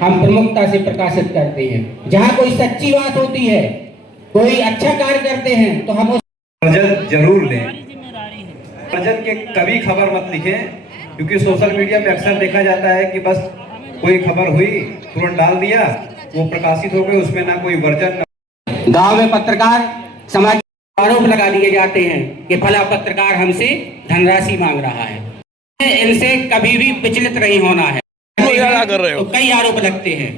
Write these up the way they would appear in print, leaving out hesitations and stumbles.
हम प्रमुखता से प्रकाशित करते हैं। जहाँ कोई सच्ची बात होती है, कोई अच्छा कार्य करते हैं तो हम उस बजट जरूर लें। बजट के कभी खबर मत लिखें, क्योंकि सोशल मीडिया पे अक्सर देखा जाता है कि बस कोई खबर हुई तुरंत डाल दिया, वो प्रकाशित हो गई, उसमें ना कोई वर्जन। गांव में पत्रकार समाज आरोप लगा दिए जाते हैं कि फला पत्रकार हमसे धनराशि मांग रहा है। इनसे कभी भी विचलित नहीं होना है। कर रहे हो तो कई आरोप लगते हैं।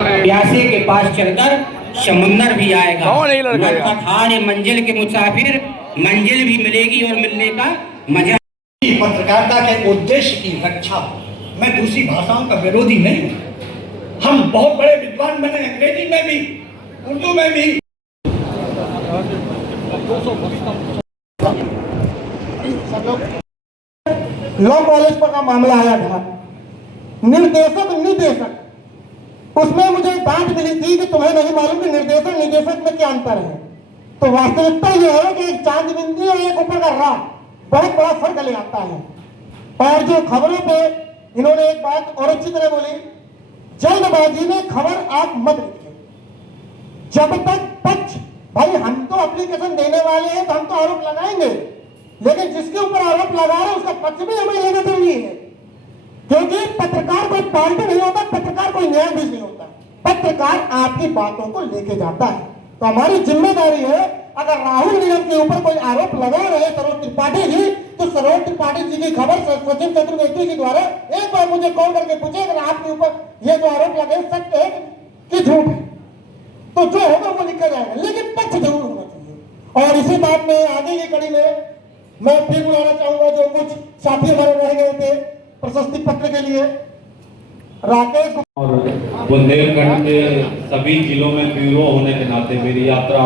प्यासे के पास चलकर समुंदर भी आएगा, खाने मंजिल के मुसाफिर मंजिल भी मिलेगी और मिलने का मजा। पत्रकारिता के उद्देश्य की रक्षा। मैं दूसरी भाषाओं का विरोधी नहीं हूँ। हम बहुत बड़े विद्वान बने, अंग्रेजी में भी, उर्दू में भी। लॉ कॉलेज पर का मामला आया था, निदेशक उसमें मुझे डांट मिली थी कि तुम्हें नहीं मालूम कि निर्देशक निदेशक में क्या अंतर है। तो वास्तविकता यह है कि एक चांद बिंदी और एक ऊपर का राह बहुत बड़ा फर्क ले आता है। और जो खबरों पे इन्होंने एक बात और अच्छी तरह बोली, जल्दबाजी में खबर आप मत लिखिए। जब तक पक्ष, भाई हम तो एप्लीकेशन देने वाले हैं तो हम तो आरोप लगाएंगे, लेकिन जिसके ऊपर आरोप लगा रहे हैं उसका पक्ष भी हमें लेना जरूरी है। क्योंकि पत्रकार कोई पार्टी नहीं होता, पत्रकार कोई न्यायाधीश नहीं होता, पत्रकार आपकी बातों को लेके जाता है। तो हमारी जिम्मेदारी है, अगर राहुल निगम के ऊपर कोई आरोप लगा रहे सरोज त्रिपाठी जी, तो सरोज त्रिपाठी जी की खबर सचिन चतुर्वेदी जी द्वारा एक बार मुझे कॉल करके पूछे अगर आपके ऊपर ये जो आरोप लगे सत्य है कि झूठ है, तो जो होगा वो लिखा जाएगा, लेकिन पक्ष जरूर होना चाहिए। और इसी बात में आगे की कड़ी में मैं फिर बुलाना चाहूंगा जो कुछ साथी हमारे रह गए थे प्रशस्ति पत्र के लिए, राकेश। और बुंदेलखंड के सभी जिलों में ब्यूरो होने के नाते मेरी यात्रा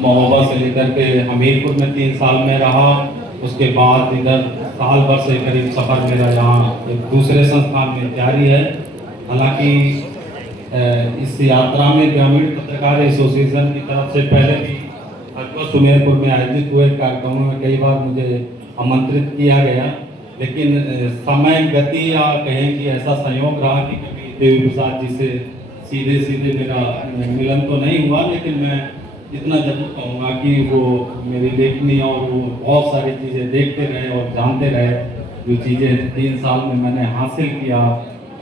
महोबा से लेकर के हमीरपुर में 3 साल में रहा। उसके बाद इधर साल भर से करीब सफर मेरा यहाँ एक दूसरे संस्थान में जारी है। हालांकि इस यात्रा में ग्रामीण पत्रकार एसोसिएशन की तरफ से पहले भी सुमेरपुर में आयोजित हुए कार्यक्रमों में कई बार मुझे आमंत्रित किया गया, लेकिन समय गति या कहें कि ऐसा संयोग रहा कि कभी देवी प्रसाद जी से सीधे मेरा मिलन तो नहीं हुआ, लेकिन मैं इतना जरूर कहूँगा कि वो मेरी लेखनी और वो बहुत सारी चीज़ें देखते रहे और जानते रहे। जो चीज़ें 3 साल में मैंने हासिल किया,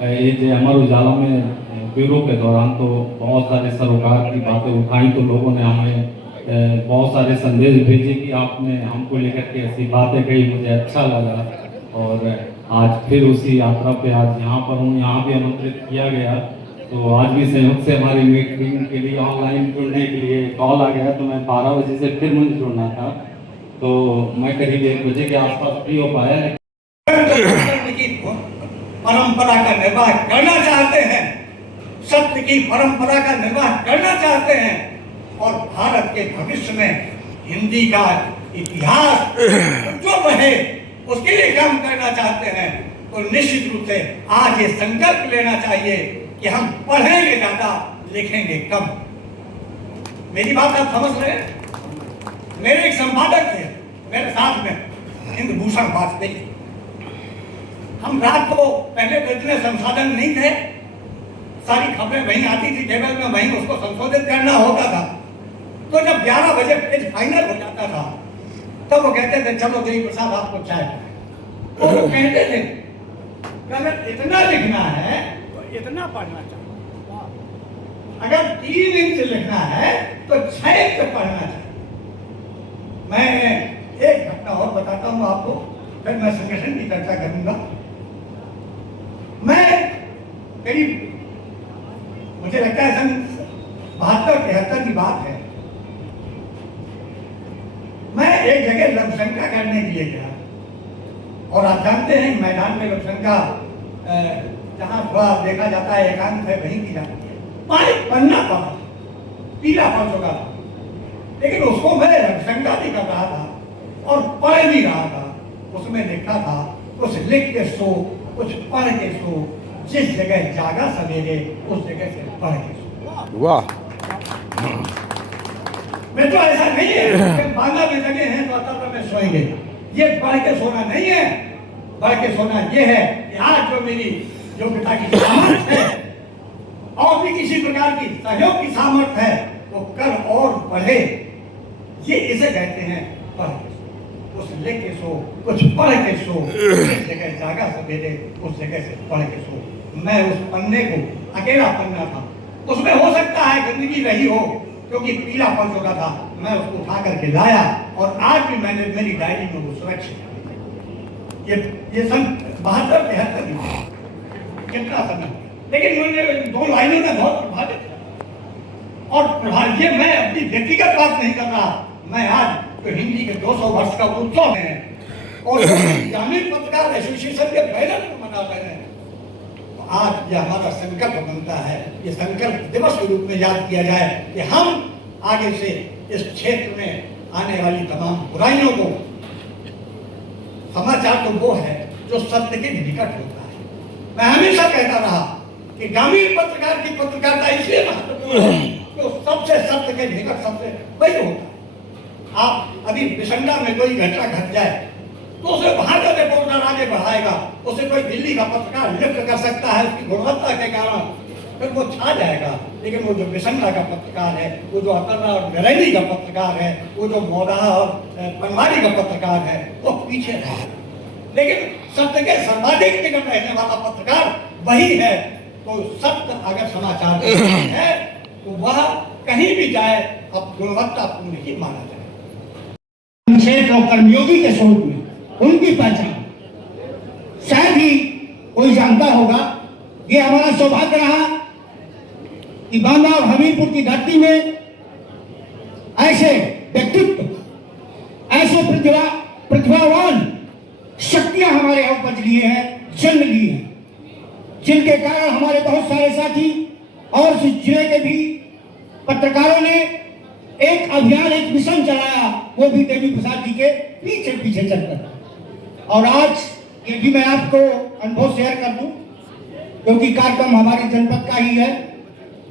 ये जो अमर उजाला में ब्यूरो के दौरान तो बहुत सारे सरोकार की बातें उठाई, तो लोगों ने हमें बहुत सारे संदेश भेजे कि आपने हमको लेकर के ऐसी बातें कही, मुझे अच्छा लगा। और आज फिर उसी यात्रा पे आज यहाँ पर हूँ, यहाँ भी आमंत्रित किया गया, तो आज भी संयोग से हमारी मीटिंग के लिए ऑनलाइन जुड़ने के लिए कॉल आ गया, तो मैं 12 बजे से फिर मुझे जुड़ना था, तो मैं करीब 1 बजे के आसपास फ्री हो पाया। परंपरा का निर्वाह करना चाहते हैं, सत्य की परंपरा का निर्वाह करना चाहते हैं और भारत के भविष्य में हिंदी का इतिहास जो रहे उसके लिए काम करना चाहते हैं, तो निश्चित रूप से आज ये संकल्प लेना चाहिए कि हम पढ़ेंगे ज्यादा, लिखेंगे कम। मेरी बात आप समझ रहे हैं? मेरे एक संपादक थे मेरे साथ में, इंद्रभूषण वाजपेयी। हम रात को पहले तो इतने संसाधन नहीं थे, सारी खबरें वहीं आती थी केबल में, वहीं उसको संशोधित करना होता था। तो जब 11 बजे पेज फाइनल हो जाता था तब वो कहते थे चलो देवी प्रसाद आपको चाय। तो वो कहते थे अगर इतना लिखना है तो इतना पढ़ना चाहिए, अगर 3 इंच लिखना है तो 6 इंच पढ़ना चाहिए। मैं एक घटना और बताता हूँ आपको, फिर मैं संगठन की चर्चा करूंगा। मैं करीब मुझे लगता है सन 72-73 की बात है, मैं एक जगह लघुशंका करने के लिए गया, और आप जानते हैं मैदान में लघुशंका जहाँ थोड़ा देखा जाता है एकांत है वहीं की जाती है। पानी पन्ना पड़ा, पीला पड़ चुका था, लेकिन उसको मैं लघुशंका भी कर रहा था और पढ़ भी रहा था। उसमें लिखा था कुछ लिख के सो, कुछ पढ़ के सो, जिस जगह जागा सवेरे उस जगह से पढ़ के सो। वाह, मैं तो ऐसा नहीं है बांधा में लगे हैं तो अतः में सोएंगे, ये पढ़ के सोना नहीं है। पढ़ के सोना ये है कि आज जो मेरी जो पिता की जमानत है भी किसी प्रकार की सहयोग की सामर्थ्य है वो कर और बढ़े, ये इसे कहते हैं पढ़ के सो। कुछ लिख के सो, कुछ पढ़ के सो, जिस जगह जागा सवेरे उस जगह से पढ़ के सो। मैं उस पन्ने को, अकेला पन्ना था, उसमें हो सकता है गंदगी रही हो क्योंकि पीला पड़ चुका था, मैं उसको उठा करके लाया और आज भी मैंने मेरी डायरी में वो सुरक्षित है। ये सन 72-73 कितना समय, लेकिन मुझे 2 लाइनों में बहुत प्रभावित किया। और प्रभावित ये मैं अपनी व्यक्तिगत बात नहीं कर रहा, मैं आज तो हिंदी के 200 वर्ष का उत्सव है और ग्रामीण पत्रकार एसोसिएशन के बैनर को मना रहे हैं, आज यह हमारा संकल्प बनता है, ये संकल्प दिवस के रूप में याद किया जाए कि हम आगे से इस क्षेत्र में आने वाली तमाम बुराइयों को, समाचार तो वो है जो सत्य के निकट होता है। मैं हमेशा कहता रहा कि ग्रामीण पत्रकार की पत्रकारिता इसलिए महत्वपूर्ण है कि सबसे सत्य के निकट सबसे वही होता है। आप अभी बिसंडा में कोई घटना घट जाए तो उसे वहां का रिपोर्टर आगे बढ़ाएगा, उसे कोई दिल्ली का पत्रकार लिफ्ट कर सकता है उसकी गुणवत्ता के कारण, फिर वो छा जाएगा। लेकिन वो जो बिसंडा का पत्रकार है, वो जो अतर्रा और गरैनी का पत्रकार है, वो जो मोदाहा और पनवाड़ी का पत्रकार है, वो पीछे रहा। लेकिन सत्य के सर्वाधिक निकट रहने वाला पत्रकार वही है। तो सत्य अगर समाचार है तो वह कहीं भी जाए अब गुणवत्तापूर्ण ही माना जाए। क्षेत्र और कर्मयोगी के स्वरूप में उनकी पहचान शायद ही कोई जानता होगा। ये हमारा सौभाग्य रहा कि बांदा और हमीरपुर की धरती में ऐसे व्यक्तित्व, ऐसे प्रतिभावान शक्तियां हमारे यहाँ उपज लिए हैं, जन्म लिए हैं, जिनके कारण हमारे बहुत सारे साथी और इस जिले के भी पत्रकारों ने एक अभियान, एक मिशन चलाया, वो भी देवी प्रसाद जी के पीछे पीछे चलकर। और आज ये भी मैं आपको अनुभव शेयर कर दूं, क्योंकि कार्यक्रम हमारे जनपद का ही है,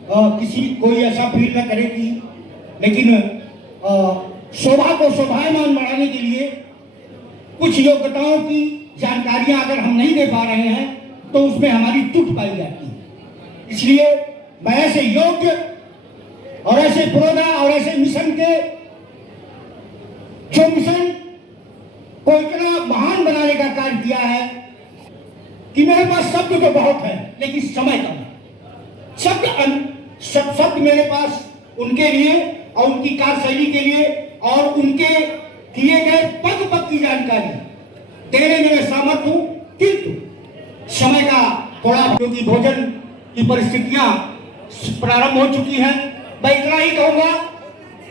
किसी कोई ऐसा फील न करे कि, लेकिन शोभा को शोभायमान बढ़ाने के लिए कुछ योग्यताओं की जानकारियां अगर हम नहीं दे पा रहे हैं तो उसमें हमारी त्रुटि पाई जाती है। इसलिए मैं ऐसे योग्य और ऐसे पुरोधा और ऐसे मिशन के, जो मिशन को इतना महान बनाने का कार्य किया है कि मेरे पास शब्द तो बहुत है लेकिन समय कम है। शब्द मेरे पास उनके लिए और उनकी कार्यशैली के लिए और उनके किए गए पद पद की जानकारी देने में मैं समर्थ हूं, किंतु समय का थोड़ा, क्योंकि भोजन की परिस्थितियां प्रारंभ हो चुकी हैं, मैं इतना ही कहूंगा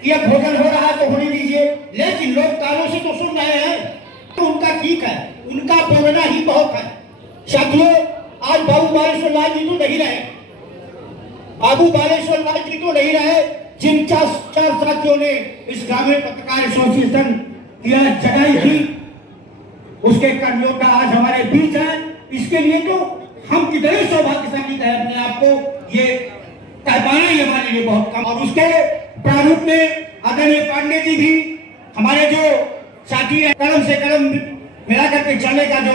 कि अब भोजन हो रहा है तो होने दीजिए, लेकिन लोग कानों से तो सुन रहे हैं तो उनका ठीक है, उनका बोलना ही बहुत है। साथियों, आज बाबू बालेश्वर लाल जी तो नहीं रहे, बाबू बालेश्वर लाल जी तो नहीं रहे, जिन चार साथियों ने इस ग्रामीण पत्रकार एसोसिएशन की जगाई थी, उसके कर्मयोद्धा आज हमारे बीच है। इसके लिए तो हम कितने सौभाग्यशाली कहें अपने आप को, ये कह पाना ही हमारे लिए बहुत कम। और उसके प्रारूप में आदरणीय पांडे जी भी हमारे जो साथी है, कदम से कदम मिला करके चलने का जो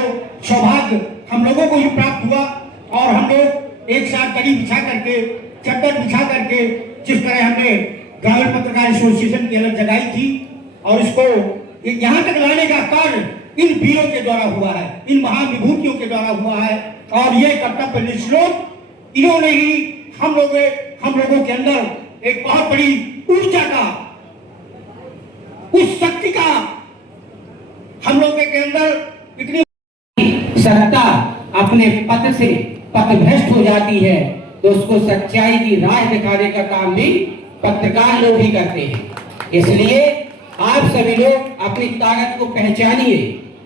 सौभाग्य हम लोगों को ही प्राप्त हुआ, और हम लोग एक साथ दरी बिछा करके, चद्दर बिछा करके, जिस तरह हमने ग्रामीण पत्रकार एसोसिएशन की अलग जगाई थी और इसको यहाँ तक लाने का कार्य इन वीरों के द्वारा हुआ है, इन महान विभूतियों के द्वारा हुआ है। और ये कर्तव्य निश्लोक इन्होंने ही हम लोगों के अंदर एक बहुत बड़ी ऊर्जा का, उस शक्ति का हम लोगों के अंदर इतनी सत्ता अपने पद से पथभ्रष्ट हो जाती है तो उसको सच्चाई की राह दिखाने का काम भी पत्रकार लोग ही करते हैं। इसलिए आप सभी लोग अपनी ताकत को पहचानिए।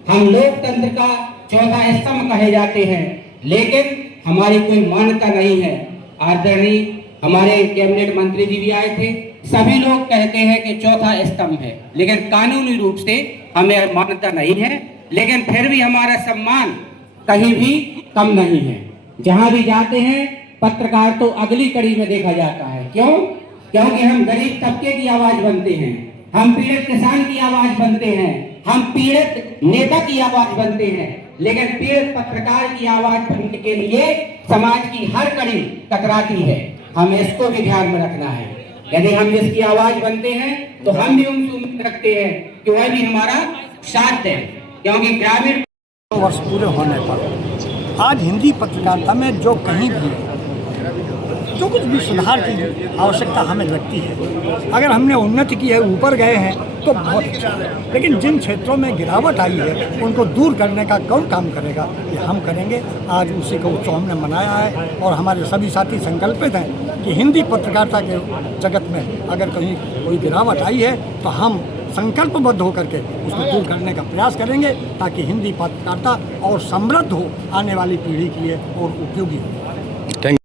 हम लोकतंत्र का चौथा स्तंभ कहे जाते हैं, लेकिन हमारी कोई मान्यता नहीं है। आदरणीय हमारे कैबिनेट मंत्री जी भी आए थे, सभी लोग कहते हैं कि चौथा स्तंभ है, लेकिन कानूनी रूप से हमें मान्यता नहीं है, लेकिन फिर भी हमारा सम्मान कहीं भी कम नहीं है। जहां भी जाते हैं पत्रकार तो अगली कड़ी में देखा जाता है। क्यों? क्योंकि हम गरीब तबके की आवाज बनते हैं, हम पीड़ित किसान की आवाज बनते हैं, हम पीड़ित नेता की आवाज बनते हैं, लेकिन पीड़ित पत्रकार की आवाज बनने के लिए समाज की हर कड़ी टकराती है। हमें इसको भी ध्यान में रखना है। यदि हम इसकी आवाज बनते हैं तो हम भी उनसे उम्मीद रखते हैं कि वह भी हमारा साथ दें, क्योंकि ग्रामीण वर्ष पूरे होने पर आज हिंदी पत्रकारिता में जो कहीं भी जो कुछ भी सुधार की आवश्यकता हमें लगती है, अगर हमने उन्नति की है, ऊपर गए हैं तो बहुत अच्छा है। लेकिन जिन क्षेत्रों में गिरावट आई है उनको दूर करने का कौन काम करेगा, ये हम करेंगे। आज उसी का उत्सव हमने मनाया है और हमारे सभी साथी संकल्पित हैं कि हिंदी पत्रकारिता के जगत में अगर कहीं कोई गिरावट आई है तो हम संकल्पबद्ध होकर के उसको दूर करने का प्रयास करेंगे, ताकि हिंदी पत्रकारिता और समृद्ध हो, आने वाली पीढ़ी के लिए और उपयोगी हो।